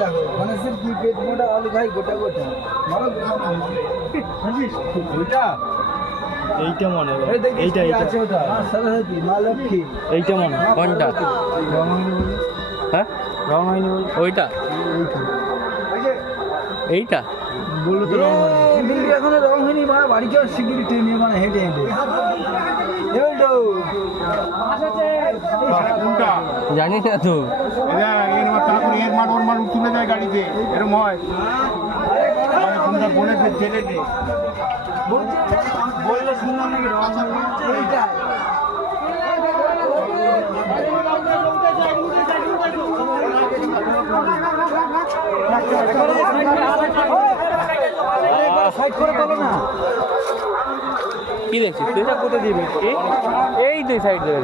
দেখো গণেশের কি পেট মোটা আলু খাই গোটা গোটা মারো ওইটা এইটা মনে হয়, এই দেখি এইটা কি এইটা আছে ওটা সরস্বতী মা লক্ষ্মী এইটা মনে হয়। কোনটা? রং হয়নি বলে হ্যাঁ রং হয়নি বলে ওইটা এইটা এইটা বললো তো রং হয়নি। বিল্লি এখনো রং হয়নি মারা বাড়ি যাওয়ার শিগগিরি ট্রেনে মানে হেঁটে হেঁটে এলো কোনটা জানি না তো। তারপরে এর মাঠ ওর মাঠ তুলে দেয় গাড়িতে এরকম হয় কোনটা বলে ছেলে নেই বললে শুনলাম নাকি রং এইটা সাইড করে তোলো না কি দেখছিস তুই? কোথায় দিবি? এই তুই সাইড দেখে